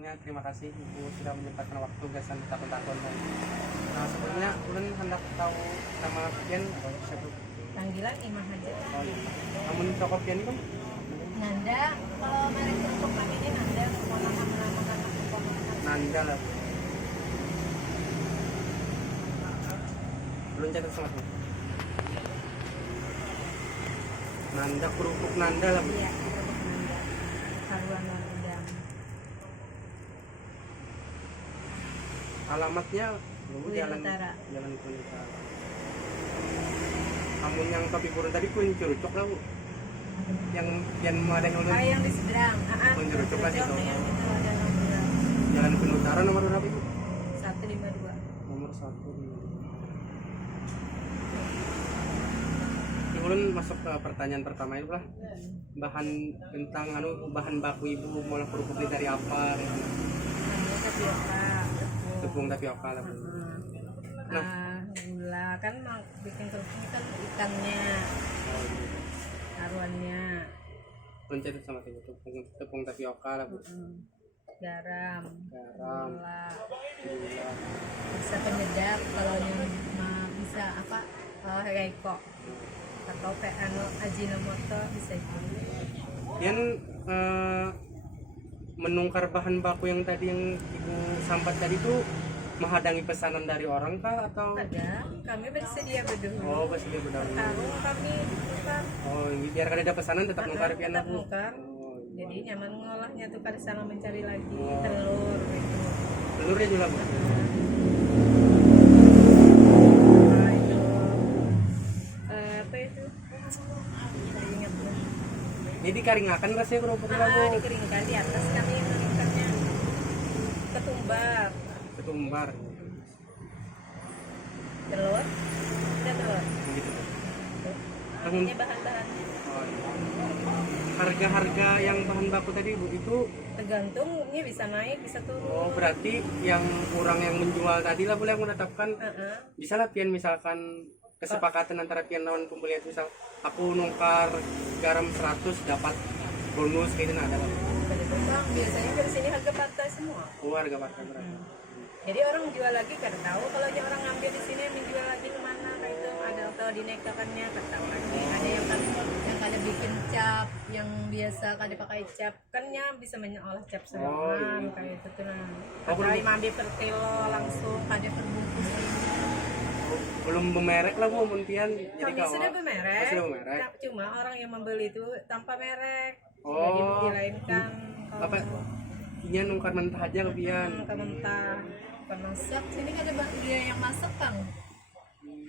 sebelumnya terima kasih Ibu sudah menyempatkan waktu gasan tahun-tahun. Nah sebelumnya ulun hendak tahu nama pian apa siapa? Panggilan Imah aja. Oh iya. Namun toko pian itu Nanda, kalau merek untuk kami ini Nanda, mau nama-nama anak Nanda lah. Belum catat sama Bu. Nanda kerupuk Nanda lah Bu. Iya, kerupuk Nanda. Haruan udang. Alamatnya Bu, Kuil Utara. Jalan Kuil Utara. Namun yang topi burung tadi kuin curucok lah Bu. Yang ada yang ulun. Yang di seberang. Kuil curucok lah situ. Yang itu ada nomor Jalan Kuil Utara nomor berapa Ibu? 152. Nomor 1. Ulun masuk ke pertanyaan pertama itu lah. Bahan tentang bahan baku Ibu mau kerupuk ini dari apa? Namanya tapioka. Tepung tapioka lah Bu. Gula kan mau bikin kerupuk kan ikannya, haruannya, Ulun catat sama Ibu tepung tapioka lah Bu. garam, Gula. bisa penyedap kalau yang bisa apa reiko atau ajinomoto bisa itu. Yang menungkar bahan baku yang tadi yang Ibu sampat tadi tuh menghadangi pesanan dari orang kah atau? Ada, kami bersedia berdua. Oh, bersedia berdahulu. Taruh kami tukar. Oh, biar kada ada pesanan tetap nungkar pian Tetap Bu. nukar. Oh, Jadi nyaman ngolahnya tuh pada sana mencari lagi Oh. telur gitu. telurnya juga Bu. Nah, itu apa itu? Saya ingat belum. Ini dikaringakan rasanya kerupuknya lah Bu. Dikeringkan di atas kami mengeringkannya ketumbar, Ketumbar. telur, ada telur. Gitu. Ini bahan-bahan Oh, iya. Harga-harga yang bahan baku tadi Bu itu tergantungnya bisa naik bisa turun. oh berarti yang orang yang menjual tadi lah boleh menetapkan bisa lah pian misalkan kesepakatan antara pian lawan pembeli misal aku nungkar garam 100 dapat bonus kayak gitu nah ada lah. Pada tukang biasanya dari sini harga pantai semua. Oh, harga market berapa? Jadi orang jual lagi kan tahu kalau aja orang ngambil di sini menjual lagi kemana kayak itu ada atau dinekakannya kan tahu lagi ada yang kada bikin cap yang biasa kada pakai cap kannya bisa menyolah cap serangan iya. kayak itu tuh nah Oh, atau imambi per kilo langsung kada perbungkus Belum bermerek lah Bu muntian jadi kami kalau sudah bermerek, sudah bermerek. cuma orang yang membeli itu tanpa merek Oh. jadi dilainkan Apa inya nungkar mentah aja ke pian. ke mentah masak sini kan ada dia yang masak Kang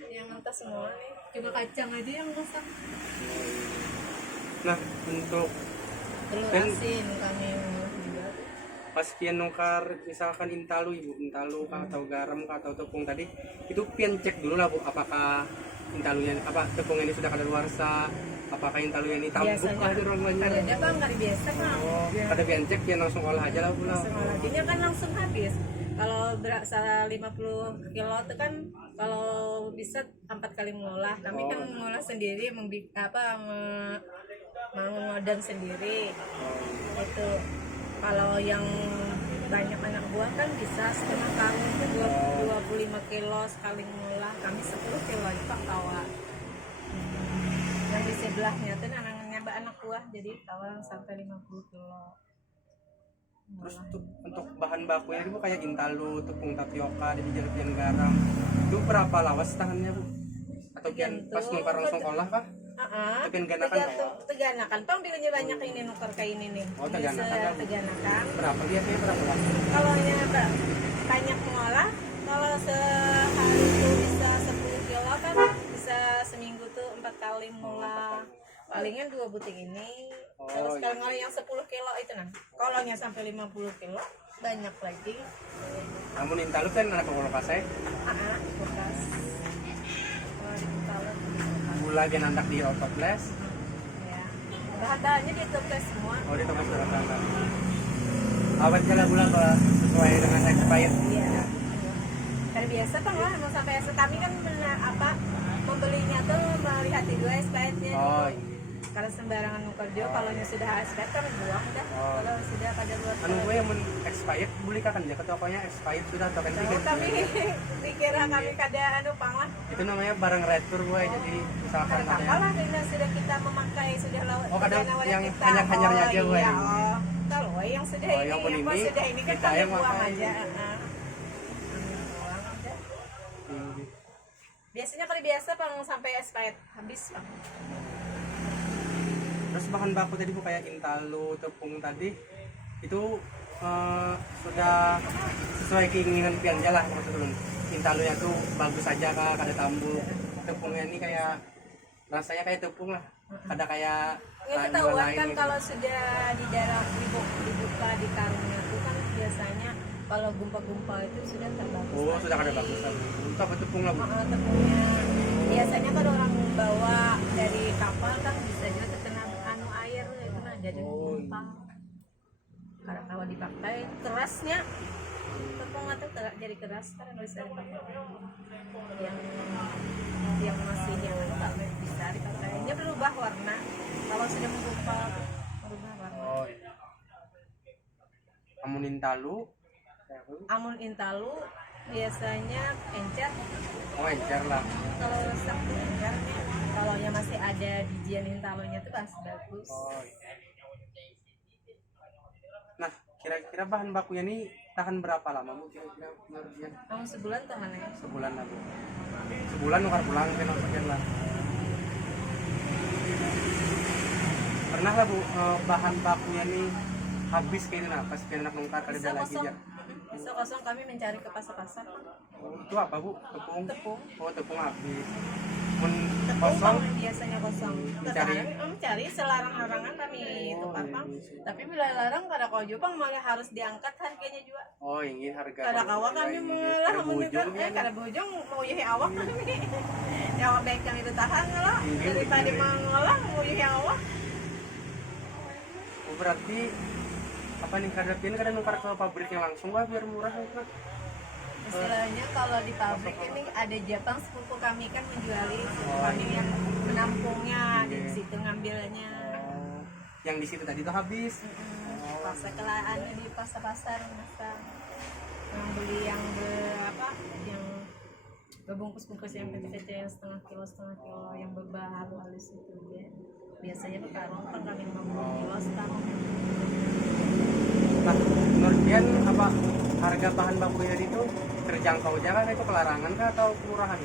yang mentah semua nih cuma kacang aja yang masak Nah, untuk telur Dan- asin kami juga pas pian nungkar misalkan intalu Ibu, intalu kah atau garam kah atau tepung tadi itu pian cek dulu lah Bu apakah intalunya apa tepung ini sudah kadaluarsa, apakah intalunya ini tambuk biasanya kah di orang banyak. ada bang nggak biasa Bang Oh, ada pian cek pian langsung olah aja lah Bu lah. dia kan langsung habis kalau berasa 50 kilo itu kan kalau bisa 4 kali mengolah kami kan mengolah sendiri mengodang sendiri itu kalau yang banyak anak buah kan bisa setengah karung 25 kilo sekali mengolah kami 10 kilo aja Pak tawa yang di sebelahnya tuh nambah anak buah jadi tawa sampai 50 kilo. Terus untuk bahan bakunya Bu kayak intalu, tepung tapioka, dan pian garam. Itu berapa lawas tahannya Bu? Atau pian pas nungkar langsung olah kah? Itu pian ganakan kah? Teganakan pang bilangnya banyak ini nukar kayak ini nih. Oh, teganakan lah, Bu. Teganakan. Berapa biasanya berapa lah? Kalau banyak mengolah, kalau sehari itu bisa 10 kilo kan bisa seminggu tuh 4 kali mengolah. Palingan 2 butik ini. Terus kalau ngolah yang 10 kilo itu nah. Kalau yang sampai 50 kilo banyak lagi. Namun intalu kan ada pengelokasnya. Bekas. Kalau di Talut. Gula gen andak di autoples. Ya. Bahan-bahannya di toples semua. Oh di toples berapa andak? Awet jalan gula sesuai dengan expired. Iya. Karena biasa kan lah mau sampai kami kan membelinya tuh melihat di dua expirednya. Oh iya. Kalau sembarangan mau kerja, kalau sudah expired kan buang dah. Kalau sudah pada luar. Anu gue yang men expired boleh kan ya ke tokonya expired sudah atau kan Tahu kami dikira kami kada anu pang lah. itu namanya barang retur boy, jadi misalkan Ada apa lah dengan sudah kita memakai sudah lawan. Oh, kadang yang hanyar-hanyarnya aja, Boy. Iya, oh. Kalau yang sudah Oh, ini, yang pun apa ini, sudah ini kan kita kami yang buang pakai. aja. Biasanya kali biasa pang sampai expired habis pang. Terus bahan baku tadi bu kayak intalu, tepung tadi itu sudah sesuai keinginan pian lah maksudnya. Intalunya tuh bagus aja kak, kada tambuk. Tepungnya ini kayak rasanya kayak tepung lah, ada kayak Ya ketahuan kan kalau sudah di dalam dibuka di karungnya itu kan biasanya kalau gumpa-gumpa itu sudah terbagus. Oh sudah kada bagus lah. Itu apa tepung lah bu? Tepungnya biasanya kan orang bawa dari kapal kan bisa juga terkena anu air itu nah jadi numpang. Karena kalau dipakai kerasnya tepung itu jadi keras karena bisa dipakai yang masih yang tak bisa dipakainya berubah warna kalau sudah menggumpal berubah warna. Oh iya. Amun intalu Amun intalu biasanya encer. Oh encer lah. Kalau sakti encernya kalau yang masih ada bijian intalunya itu masih bagus. Oh iya. Nah kira-kira bahan bakunya ini tahan berapa lama bu kira-kira pengerjaan? Kamu sebulan tahan ya? Sebulan lah bu. Sebulan nukar pulang kan sekian lah. Pernah lah bu bahan bakunya nih habis kayak nah pas kena nukar kali Bisa lagi kosong. ya. Bisa kosong kami mencari ke pasar-pasar. Oh, itu apa bu? Tepung? Tepung. Oh tepung habis. Mun Tepung kosong Bang, biasanya kosong. Mencari. Mencari selarang-larangan kami tukar pang. Tapi bila larang kada kau pang malah harus diangkat harganya juga. oh ingin harga Kada kawa kami mengalah menukar kada bujung mau yuhi awak kami. Ya awak baik kami bertahan lah daripada mengolah mau yuhi awak. Oh, berarti apa nih kada pian kada nukar ke pabriknya langsung lah biar murah kan? Istilahnya kalau di pabrik ini ada Jepang sepupu kami kan menjuali sepupu kami yang menampungnya di situ ngambilnya. Oh, yang di situ tadi tuh habis. Pasar kelaannya di pasar-pasar masa yang beli yang berapa yang berbungkus-bungkus yang kecil-kecil yang setengah kilo yang berbahan halus itu ya. Biasanya berkarung kan kami 50 kilo setahun. Nah, menurut Dian apa harga bahan bakunya itu terjangkau aja kan itu kelarangan kah atau kelurahan?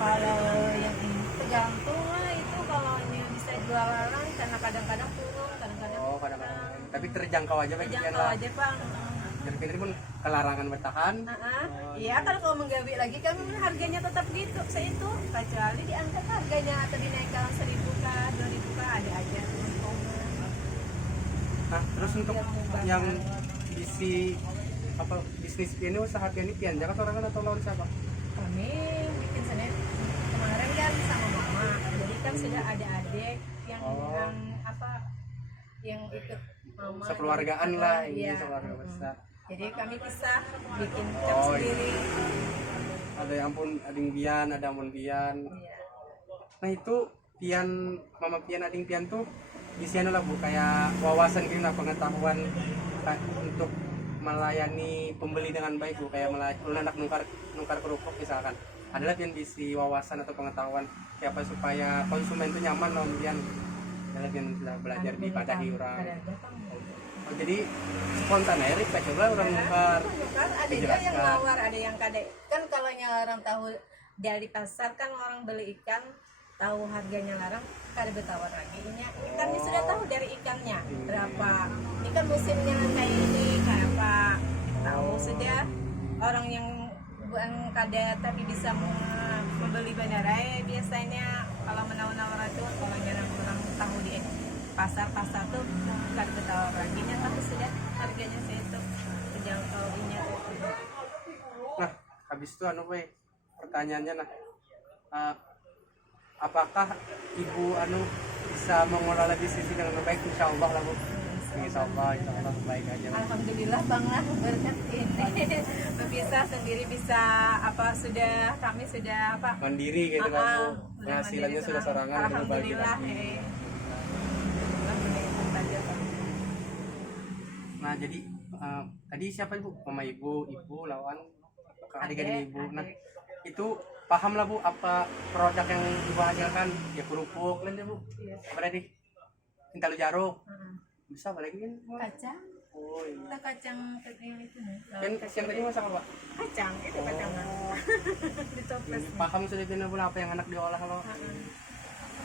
Kalau yang ini tergantung lah itu kalau yang bisa jual larang karena kadang-kadang turun kadang-kadang Oh kadang-kadang. Tapi terjangkau aja bagi Dian terjangkau lah. aja bang. Jadi Fitri pun kelarangan bertahan. Iya kalau kau menggawi lagi kami harganya tetap gitu saya itu kecuali diangkat harganya atau dinaikkan 1.000 kah 2.000 kah ada aja potongan. Nah terus untuk yang isi apa bisnis ini usaha pian ini pian jaga sorangan atau lawan siapa? Kami bikin senin kemarin kan sama mama jadi kan sudah ada adik yang apa yang ikut mama Sekeluargaan lah ini iya. sekeluarga besar. Jadi kami pisah bikin cap Oh, sendiri. Ada yang pun ading pian, ada ampun pian. Iya. Nah itu pian mama pian ading pian tuh isiannya lah bu kayak wawasan gitu lah pengetahuan untuk melayani pembeli dengan baik bu kayak anak nukar kerupuk misalkan adalah pian bisi wawasan atau pengetahuan kayak apa supaya konsumen itu nyaman loh pian adalah pian sudah belajar di padahi orang. Oh, jadi spontan aja Rika coba orang nukar Ada juga yang nawar ada yang kadek kan kalau yang orang tahu dari pasar kan orang beli ikan tahu harganya larang kada bertawar lagi ini ikannya sudah tahu dari ikannya berapa ini kan musimnya kayak ini kayak apa tahu sudah orang yang bukan kada tapi bisa membeli bandarai biasanya kalau menawar itu kalau orang tahu di pasar tuh kada bertawar lagi nya tahu sudah harganya segitu terjangkauinya. Nah habis itu pertanyaannya apakah ibu bisa mengelola bisnis ini dengan baik? Insya Allah lah bu. Insya Allah baik aja. Alhamdulillah bang lah berkat ini bisa sendiri bisa apa sudah kami sudah apa mandiri gitu kan bu. Penghasilannya sudah sorangan alhamdulillah. Nah jadi tadi siapa ibu? Mama ibu, lawan adik ibu. Nah, Adek. itu paham lah bu apa produk yang ibu hasilkan, ya kerupuk lah ya bu. Iya. Apa tadi? Intalu jaruk. Heeh. Bisa apa lagi kan? Kacang. Oh iya. Kita kacang yang itu nih. Kan yang tadi masak apa? Kacang itu kacangan. Ditoples. Paham sudah benar bu apa yang anak diolah kalau. Heeh.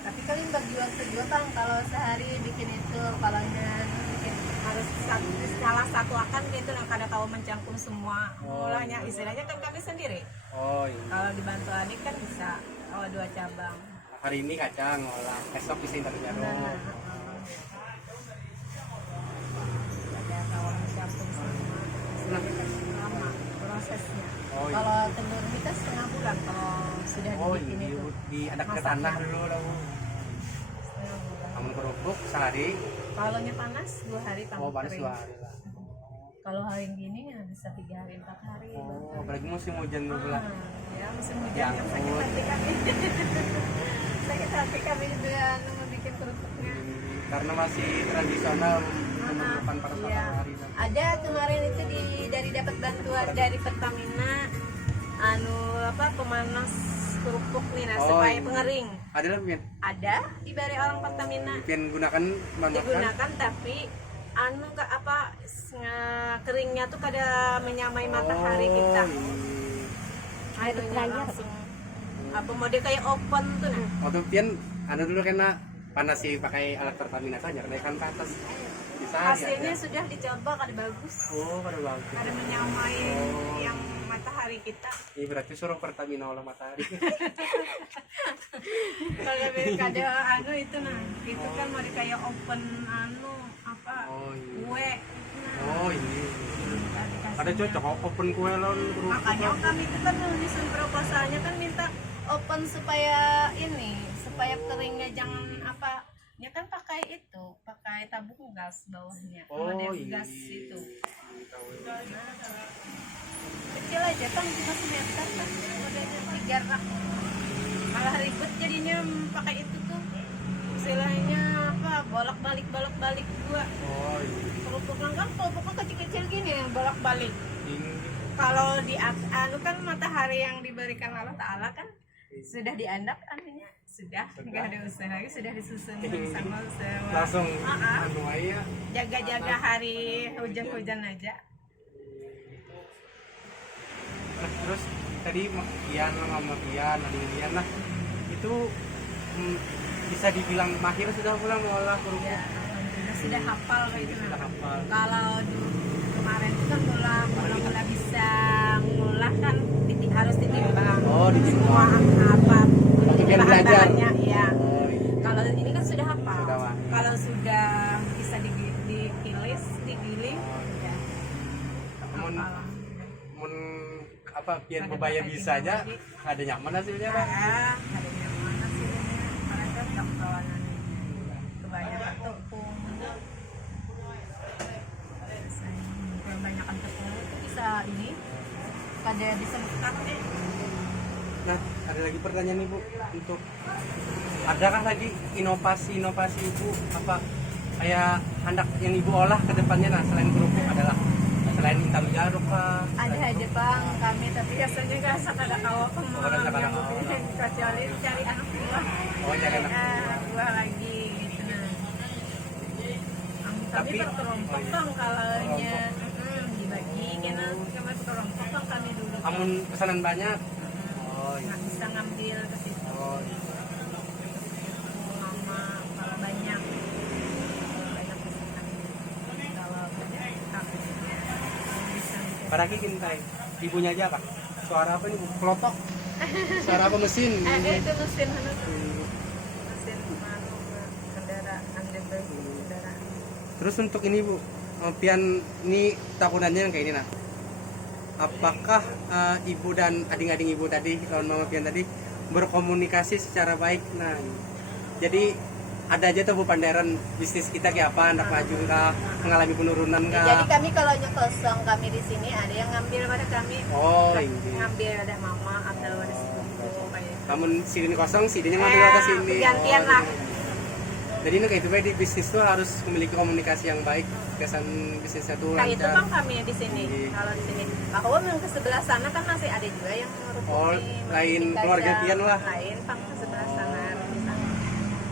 Tapi kalian bagi waktu juga bang kalau sehari bikin itu palanya bikin harus salah satu akan gitu yang kada tahu mencangkum semua mulanya istilahnya kan kami sendiri. Oh iya. Kalau dibantu adik kan bisa kalau 2 cabang. Hari ini kacang olah, esok bisa intalu jaruk. Ada tahu mencangkum semua. Istilahnya kan lama prosesnya. Oh, iya. Kalau telur kita setengah bulan kalau sudah Oh dibikin ini itu. diadap ke Masaknya. tanah dulu lah bu. Setengah bulan. Amun kerupuk sehari. Kalau panas 2 hari Oh tambah panas kering. 2 hari lah. Kalau hari gini ya bisa 3 hari 4 hari. Oh apalagi musim hujan dulu lah. Ya musim hujan Ya yang sakit ampun. hati kami. Sakit hati kami juga mau bikin kerupuknya. Karena masih tradisional memerlukan pada suatu Iya. hari. Ada kemarin itu dari dapat bantuan dari Pertamina pemanas kerupuk nih nah, Oh, supaya iya. pengering. Ada lah Pian? Ada diberi orang Pertamina Pian gunakan bahan bakar. digunakan tapi keringnya tuh kada menyamai matahari kita. Airnya langsung apa mode kayak open tuh nah. Waktu Pian ada dulu kena panas sih pakai alat Pertamina saja naikkan ke atas. Bisa Hasilnya ya. sudah dicoba kada bagus. Oh pada bagus. Kada menyamai Oh. yang matahari kita. Ini berarti suruh Pertamina olah matahari. Kalau kada itu nah, itu kan mau kayak open Oh iya. kue. Oh ini. Nah, Ada cocok open kue lawan kerupuk. makanya kami itu kan nulisin proposalnya kan minta open supaya keringnya jangan dia kan pakai tabung gas bawahnya model iya. gas itu kecil aja kan cuma semeter kan modelnya 3 rak malah ribet jadinya pakai itu tuh istilahnya bolak-balik dua Oh iya. kerupuknya kecil-kecil gini yang bolak-balik Ini. kalau di kan matahari yang diberikan Allah Ta'ala kan sudah diandap sudah nggak ada usaha lagi sudah disusun sama semua Langsung anu aja. jaga-jaga hari hujan-hujan aja. Nah, terus tadi Pian sama Pian, Pian lah itu bisa dibilang mahir sudah pulang mengolah kerupuk. Ya, alhamdulillah sudah hafal kayak gitu. Sudah hafal. Kalau kemarin itu kan mula bisa ngolah kan harus ditimbang. Oh, ditimbang. Semua Pian belajar. Ya. Oh, iya. Kalau ini kan sudah hafal. Sudah mahir. Kalau sudah bisa digiling, ya. Mun Hafal. mun Pian Ada bebaya pakai bisa aja lagi. ada nyaman hasilnya Pak. Ada yang mana sih ini? Karena cocok kawanan kebanyakan tepung. Kebanyakan tepung itu bisa kada bisa mekat deh. Nah, ada lagi pertanyaan Ibu untuk adakah lagi inovasi Ibu kayak hendak yang Ibu olah ke depannya nah selain kerupuk adalah selain intalu jaruk kah? Ada aja bang kami tapi biasanya nggak ada kawa Rasa kada yang kawa. kecuali cari anak buah. Oh, cari anak Buah lagi gitu nah. Kami Tapi- berkelompok oh, iya. bang kalaunya dibagi karena kami berkelompok bang kami dulu. Amun pesanan banyak. Oh, iya. Nggak bisa ngambil ke situ. Oh, iya. Mama kalau banyak pesanan. Kalau banyak kami bisa. Padahal kintai. Ibunya aja Pak. Suara apa nih Bu? Kelotok. Suara apa mesin? Itu mesin mesin kendaraan kendaraan. Terus untuk ini Bu, Pian ini tahunannya yang kayak ini nah. Apakah ibu dan adik-adik ibu tadi, lawan mama Pian tadi berkomunikasi secara baik? Nah, jadi ada aja tuh Bu pandaran bisnis kita kayak apa, hendak maju kah, mengalami penurunan Jadi kah? kami kalau kosong kami di sini ada yang ngambil pada kami. Oh, ini. Ngambil ada mama ambil pada situ. Namun sini kosong, sininya ngambil atas sini. Gantian Oh, lah. Jadi ini kayak itu di bisnis tuh harus memiliki komunikasi yang baik kesan bisnisnya tuh Kayak itu lancar. kan kami di sini. Kalau di sini, bahwa yang ke sebelah sana kan masih ada juga yang ngerupuk Oh, nih, lain masih keluarga Kajang. pian lah. Lain pang ke sebelah sana.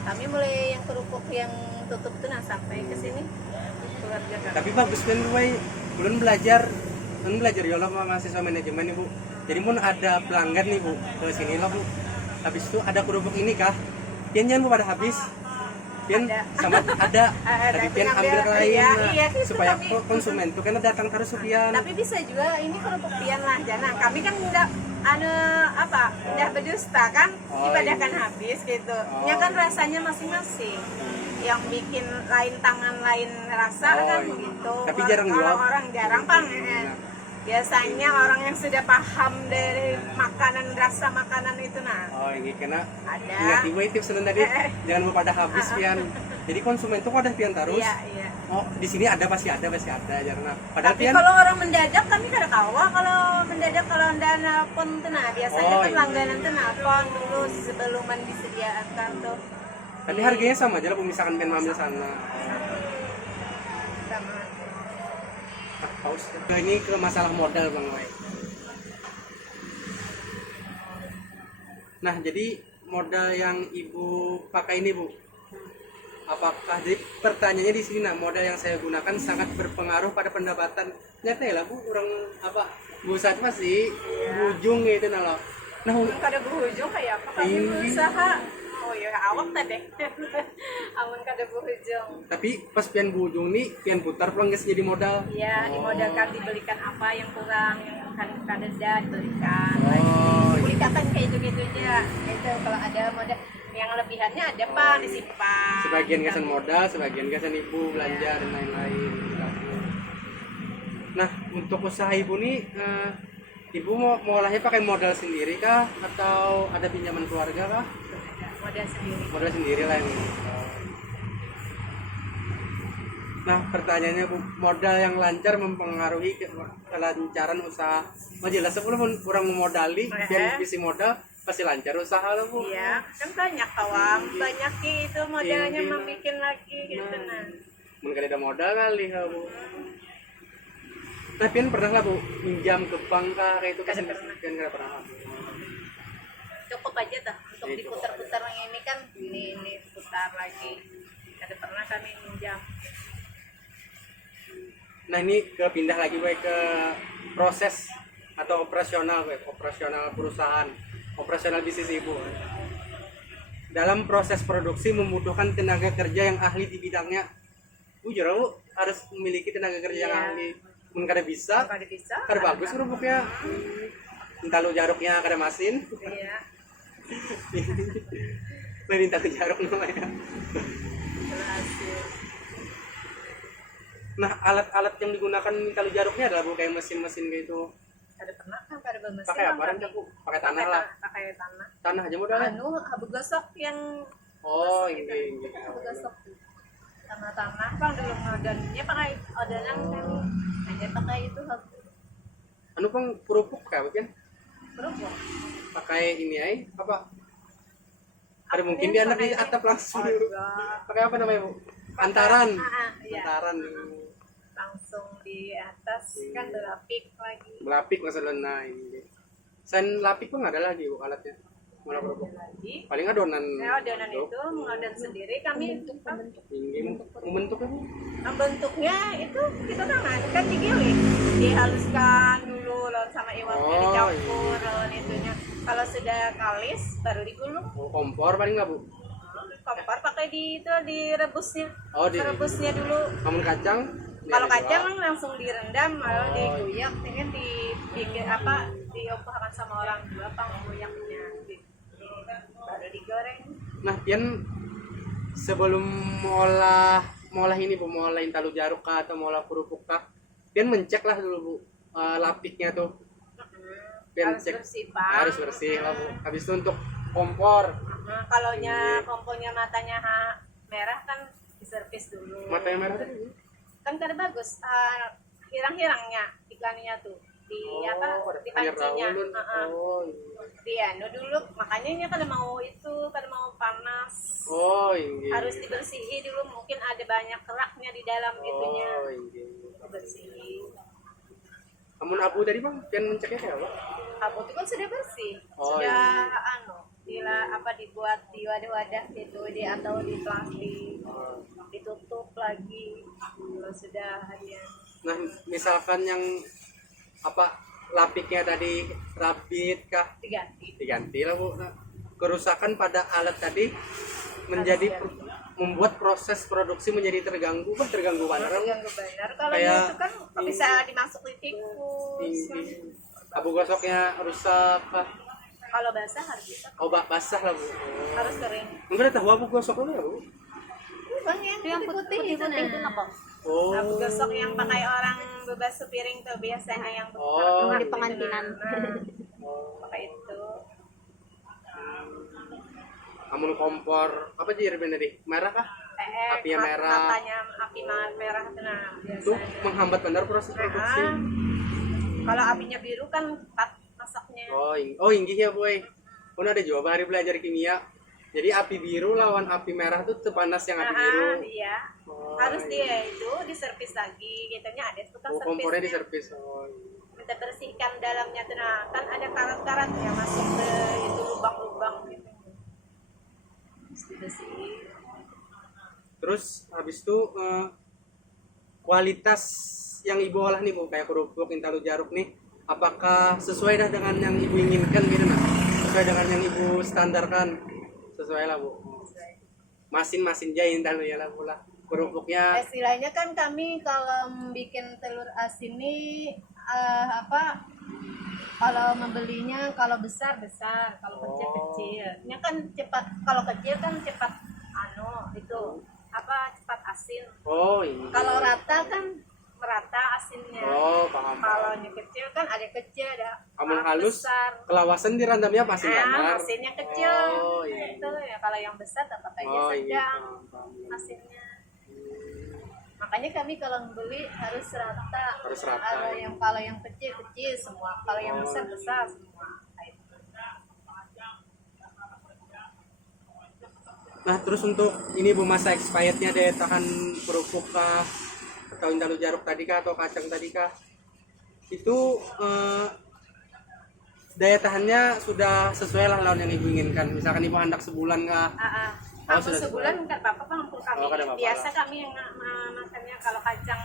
Kami mulai yang kerupuk yang tutup tuh nah sampai ke sini keluarga kami. Tapi bagus kan gue belum belajar ya Allah mahasiswa manajemen nih Bu. Jadi mun ada pelanggan nih Bu ke sini lah Bu. Habis itu ada kerupuk ini kah? Pian jangan Bu pada habis. Pian Ada. sama ada tapi pian ambil ke lain iya, nah, iya, gitu supaya kami. konsumen tuh kan datang terus pian. Tapi bisa juga ini kerupuk pian lah jangan. Kami kan udah udah berdusta kan Oh, dipadakan iya. habis gitu. Oh. Ya kan rasanya masing-masing. Yang bikin lain tangan lain rasa Oh, kan iya. gitu. Tapi jarang jual. Orang jarang pang. Biasanya orang yang sudah paham dari makanan rasa makanan itu nah Oh ini kena ada. ingat ibu tips tadi jangan lupa pada habis pian. Jadi konsumen tuh pada pian terus. Iya, iya. Oh di sini ada pasti ada jarang. Padahal Tapi pian kalau orang mendadak kami kada kawa kalau mendadak kalau anda nelpon tuh nah biasanya Oh, kan iya. langganan tuh nelpon dulu sebelum disediakan tuh. tapi harganya sama aja lah Bu, misalkan pian ambil sana. Sama. Paus. Nah, ini ke masalah modal Bang Wai. Nah, jadi modal yang Ibu pakai ini, Bu. Apakah jadi pertanyaannya di sini nah, modal yang saya gunakan sangat berpengaruh pada pendapatan. Nyata ya lah, Bu, orang apa? Bu saat masih ujung gitu nah loh. Nah, Kada berujung kayak apa kami Ini. berusaha. Oh ya awak tadi. Amun kada berujung. tapi pas pian bu ujung nih, pian putar pulang guys jadi modal. Iya, dimodalkan dibelikan apa yang kurang, yang kan kada ada dibelikan. Oh, iya. Belikan kayak gitu aja. Itu kalau ada modal yang lebihannya ada pak disimpan. Sebagian kesan modal, sebagian kesan ibu belanja dan lain-lain. Nah, untuk usaha ibu nih, ibu mau olahnya pakai modal sendiri kah atau ada pinjaman keluarga kah? Modal sendiri. Modal sendiri lah yang ini. Nah, pertanyaannya Bu, modal yang lancar mempengaruhi kelancaran usaha. Oh jelas sebelum orang memodali, biar visi modal pasti lancar usaha lah Bu. Iya, kan banyak kawan, banyak itu modalnya Iya, membikin lagi gitu nah. Mungkin ada modal kali ya Bu. Nah, pian pernah lah Bu minjam ke bank kah kayak itu Kada kan? pernah. Pian nggak pernah. Cukup aja dah untuk Iya, cukup diputar-putar yang ini kan ini putar lagi. Kada pernah kami minjam. Nah ini pindah lagi gue ke proses atau operasional gue, operasional perusahaan, operasional bisnis ibu. Dalam proses produksi membutuhkan tenaga kerja yang ahli di bidangnya. Jujur Bu, harus memiliki tenaga kerja yang Iya. ahli. Mungkin kada bisa, Kada bisa. kada bagus kerupuknya. Entah lu jaruknya kada masin, Iya. lain entah lu jaruk namanya. Berhasil. Nah alat-alat yang digunakan kalau jaruknya adalah Bu kayak mesin-mesin gitu. Kada pernah kan kada bermesin. Pakai apa kami. Bu? Pakai tanah lah. Pakai tanah. Tanah aja modalnya. Anu abu gosok yang Oh, gosok itu. ini. Abu gosok. Tanah-tanah bang dulu ngodannya pakai odanan kami. Hanya pakai itu Anu Bang kerupuk kayak kan? kerupuk. Pakai ini ay apa? Ada mungkin di anak di atap langsung. Pakai apa namanya Bu? Antaran. Iya. Antaran. Langsung di atas kan berlapik lagi. Belapik masalah nah ini. Selain lapik pun ada lagi Bu alatnya. Malah kerupuk. Lagi. Paling adonan. Nah, adonan itu mengadan sendiri kami Ini membentuknya Bu. nah, bentuknya itu kita kan digiling, dihaluskan dulu lawan sama iwaknya Oh, dicampur lawan itunya. Kalau sudah kalis baru digulung. Oh, kompor paling nggak Bu? Kompor pakai di itu direbusnya. Oh, Rebusnya dulu. Namun kacang. Kalau diaduk kacang juga. langsung direndam lalu Oh. diguyak, ini dibikin apa dioperasikan sama orang dua pengguyaknya, baru digoreng. Nah, pian sebelum molah ini Bu, molah intalu jaruk kah atau molah kerupuk kah, pian mencek lah dulu Bu lapiknya tuh. Pian Harus cek bersih pak. harus bersih lah Bu. Habis itu untuk kompor, Kalau kompornya matanya merah kan diservis dulu. matanya merah tadi. Kan kada bagus. Hirang-hirangnya iklannya tuh di apa ada di air pancinya. rawon. Oh, iya. Dia dulu makanya ini kan mau itu kan mau panas. Oh iya. Harus dibersihin dulu, mungkin ada banyak keraknya di dalam itunya. Oh iya. Dibersihin. Amun abu tadi bang, pian menceknya kayak apa? Abu itu kan sudah bersih, Oh, sudah dibuat di wadah-wadah gitu di atau di plastik, ditutup lagi kalau sudah ya. Nah misalkan yang apa lapiknya tadi rabit kah diganti lah bu. Nah, kerusakan pada alat tadi menjadi membuat proses produksi menjadi terganggu terganggu benar Terganggu benar kalau kayak itu kan bisa dimasuk di tikus. abu gosoknya rusak kah? Kalau basah harus bisa, Basah lah bu. harus kering. Enggak tahu abu gosok dulu ya bu. Bang yang putih itu apa? Oh. Abu gosok yang pakai orang bebas piring tuh biasanya yang Oh, di pengantinan. Pakai itu. Amun kompor apa sih tadi merah kah? Api yang merah. Matanya api merah tuh nah Itu biasanya. menghambat benar proses produksi. Kalau apinya biru kan cepat masaknya. Oh inggih ya boy. Pun ada juga hari belajar kimia. Jadi api biru lawan api merah tuh sepanas yang api biru. Iya. Oh, Harus iya. dia itu diservis lagi. Katanya ada tukang Kompornya servisnya. diservis. Oh, iya. Minta bersihkan dalamnya tuh nah kan ada karat-karat yang masuk ke itu lubang-lubang gitu. Terus dibersihin. Terus habis itu kualitas yang ibu olah nih bu kayak kerupuk, intalu jaruk nih, apakah sesuai dah dengan yang ibu inginkan gitu nah? Sesuai dengan yang ibu standarkan? Sesuai lah bu. Masin jain intalu ya lah pula. Kerupuknya Istilahnya kan kami kalau bikin telur asin ini kalau membelinya kalau besar kalau kecil. Ini kan cepat, kalau kecil kan cepat itu cepat asin. oh iya. Kalau rata kan merata asinnya. Oh paham. Kalau yang kecil kan ada kecil ada Amun halus besar. kelawasan dirandamnya pasti benar. Asinnya kecil. Oh iya. Itu ya kalau yang besar dapat aja Oh iya. sedang Paham. asinnya. Makanya kami kalau membeli harus rata. Harus rata. Kalau yang kecil semua, kalau yang besar semua. Nah terus untuk ini bu masa expirednya daya tahan kerupuk kah atau indalu jaruk tadi kah atau kacang tadi kah itu daya tahannya sudah sesuai lah lawan yang ibu inginkan. Misalkan ibu hendak sebulan kah? Kalau sudah sebulan nggak apa-apa bang untuk kami. Oh, kada apa-apa. Biasa kami yang makannya kalau kacang.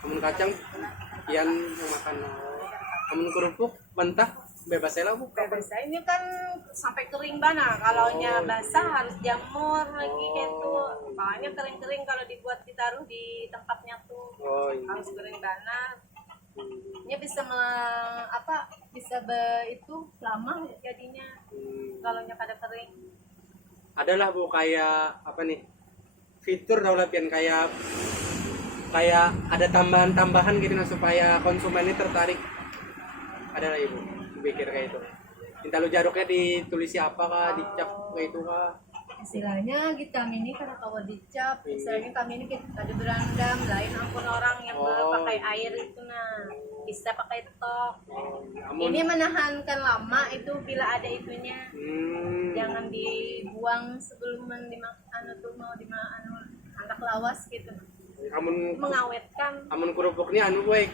Namun kacang pian yang makan. Namun kerupuk mentah bebas ya lah bu. Bebas. Ini kan sampai kering bana. Kalau basah harus jamur lagi gitu. Makanya kering-kering kalau dibuat ditaruh di tempatnya tuh harus kering bana. Ini bisa itu lama jadinya kalau kada kering. Adalah bu kayak apa nih fitur daulah pian kayak ada tambahan gitu nah supaya konsumennya tertarik. Adalah ibu pikir kayak itu. Intalu jaruknya ditulisi apa kah, dicap kayak itu kah? Istilahnya kita ini karena kalau dicap, istilahnya kami ini ada berandam, lain ampun orang yang pakai air itu nah bisa pakai tok. Ini menahankan lama itu bila ada itunya. Jangan dibuang sebelum mau dimakan anak lawas gitu. Mengawetkan. Amun kerupuk ini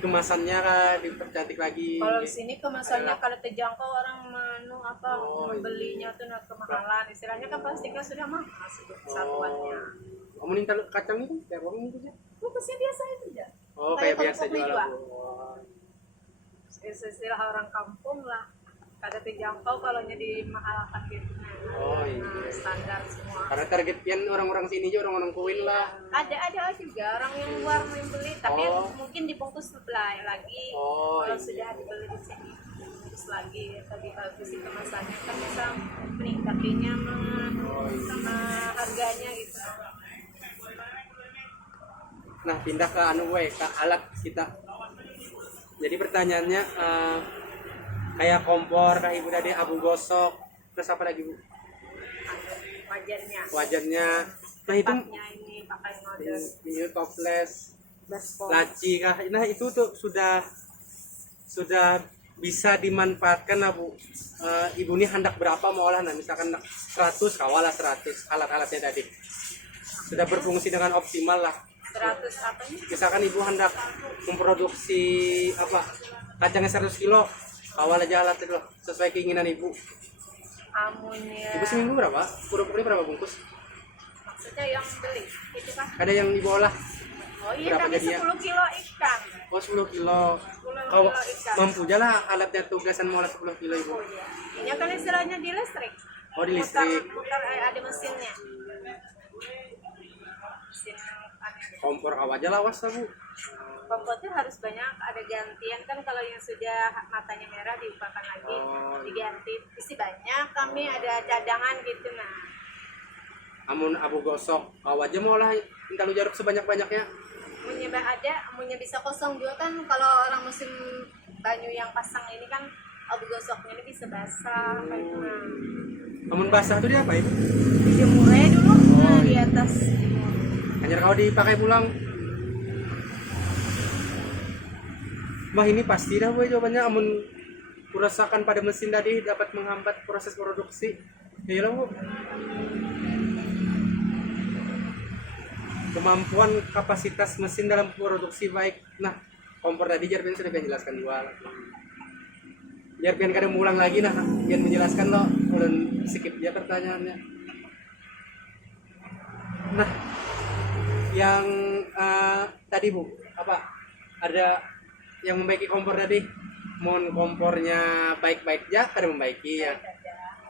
kemasannya kah dipercantik lagi. Kalau di sini kemasannya kalau terjangkau orang membelinya tuh kemahalan. Istilahnya kan plastiknya sudah mahal satuannya. Amun intalu kacang itu kayak apa sih? Bungkusnya biasa itu aja. Oh kayak biasa jual. Istilah orang kampung lah. Kada terjangkau kalau di mahalakan gitu. Oh iya. Standar semua. Karena targetnya orang-orang sini juga orang-orang Kuwin lah. Ada juga orang yang luar yang beli, tapi mungkin dibungkus lagi. Kalau sudah dibeli di sini, bungkus lagi. Tapi kalau di sini kemasannya kan bisa meningkatnya sama harganya gitu. Nah pindah ke ke alat kita. Jadi pertanyaannya kayak kompor, kayak ibu tadi abu gosok, terus apa lagi bu? Wajannya. Nah itu ini pakai model ini toples, laci kah? Nah itu tuh sudah bisa dimanfaatkan lah Bu. Ibu ini hendak berapa mau olah, nah misalkan 100 kawalah 100 alat-alatnya tadi sudah berfungsi dengan optimal lah. 100 apa nih? Misalkan ibu hendak memproduksi apa kacangnya 100 kilo, kawal aja alat itu loh, sesuai keinginan ibu. Amunnya Ibu seminggu berapa? Pura-pura berapa bungkus? maksudnya yang beli itu kan? Ada yang ibu olah Oh iya, berapa kami jadinya? 10 kilo ikan. Oh 10 kilo. 10 Kau kilo ikan. mampu aja lah alatnya tugasan mau olah 10 kilo ibu. Oh iya. Ini kan istilahnya di listrik. Oh di listrik. Mutar, ada mesinnya. Mesin Kompor kau aja lah was lah Bu. kompornya harus banyak, ada gantian kan kalau yang sudah matanya merah diupakan lagi, Oh. diganti. Isi banyak, kami ada cadangan gitu nah. Amun abu gosok kau aja mau olah kalau jaruk sebanyak-banyaknya. Amunnya ada, amunnya bisa kosong juga kan kalau orang musim banyu yang pasang ini kan abu gosoknya ini bisa basah kayak itu nah. Amun basah tuh dia apa ibu? Dijemur aja dulu nah, di iya. atas jemur. Hanya kau dipakai pulang. Wah ini pasti dah Bu jawabannya, amun kerusakan pada mesin tadi dapat menghambat proses produksi. Ya lah Bu. Kemampuan kapasitas mesin dalam produksi baik. Nah, kompor tadi biar sudah biar jelaskan dua lah. Biar pian kadang ulang lagi nah, biar menjelaskan lo, ulun skip dia pertanyaannya. Nah, yang tadi Bu, apa ada yang membaiki kompor tadi? Mohon kompornya baik-baik ya, kada membaiki ya.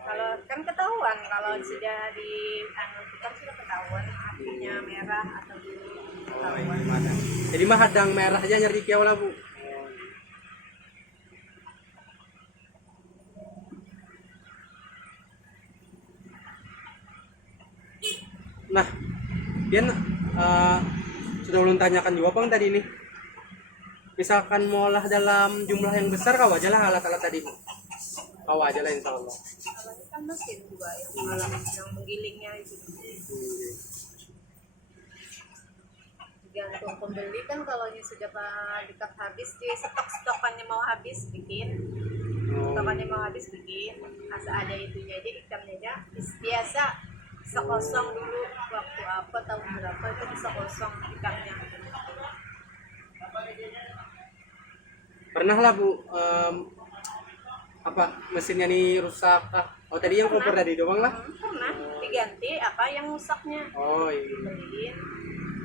Kalau kan ketahuan kalau sudah di anu kan sudah ketahuan apinya merah atau biru Oh, ketahuan. ini mana? Jadi mah hadang merah aja nyari kiau lah Bu. Nah, Pian sudah ulun tanyakan juga Bang tadi nih. Misalkan mau olah dalam jumlah yang besar kau aja lah alat-alat tadi Bu. Kau aja lah insya Allah. Kalau ini kan mesin juga yang alat yang menggilingnya itu. Tergantung pembeli kan kalau ini sudah dekat habis di stokannya mau habis bikin. Stokannya mau habis bikin. Asal ada itunya aja ikannya aja. Biasa bisa kosong dulu waktu apa tahun berapa itu bisa kosong ikannya. Pernah lah Bu, apa mesinnya nih rusak kah? Oh tadi yang kompor tadi doang lah. Pernah diganti apa yang rusaknya Oh iya. beliin.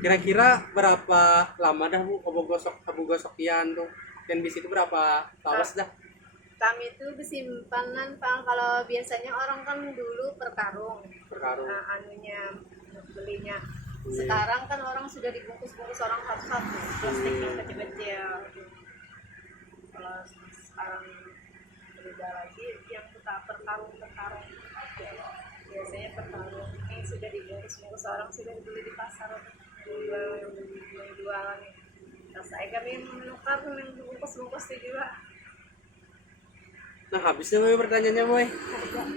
Kira-kira berapa lama dah Bu abu gosok pian tuh? Dan bis itu berapa lawas dah? Kami tuh bersimpanan Pak, kalau biasanya orang kan dulu per karung. Berkarung. Nah, anunya belinya. Sekarang kan orang sudah dibungkus-bungkus orang satu-satu plastik yang kecil-kecil. Kalau sekarang beda lagi yang kita per karung biasanya per karung ini sudah dibungkus-bungkus orang sudah dibeli di pasar jualan nih. Nah, saya kami menukar yang dibungkus-bungkus juga. Nah habisnya Boy pertanyaannya Boy.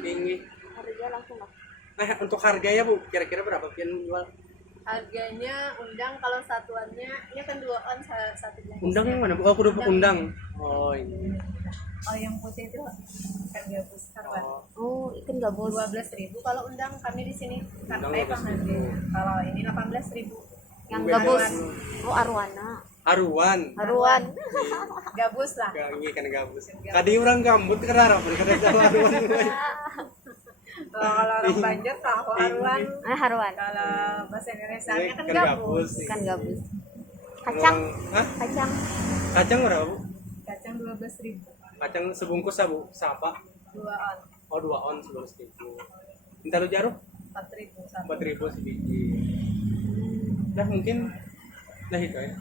Tinggi. Harga langsung lah. Untuk harganya Bu, kira-kira berapa pian jual? Harganya undang kalau satuannya ini kan 2 on satu bungkus. Undang yang mana Bu? Oh kudu undang. Oh ini. Oh yang putih itu ikan gabus karwan. Oh, ikan gabus. 12.000 kalau undang kami di sini. Undang Sampai 12.000. kalau ini 18.000. Yang Beda. gabus. Oh, arwana. Haruan. Haruan. Gabus lah. Ini kan gabus. Tadi orang gambut kerara pun kada tahu haruan. Boy. Kalau orang Banjar tahu haruan. Haruan. Kalau bahasa Indonesia Ini kan kan gabus. Ikan gabus. Kacang. Hah? Kacang. Kacang berapa Bu? Kacang 12.000. Kacang sebungkus ya Bu? Sapa? 2 on. Oh 2 on 11.000. Minta lu jarum? 4.000 satu. 4.000 sebiji. Dah mungkin dah itu ya.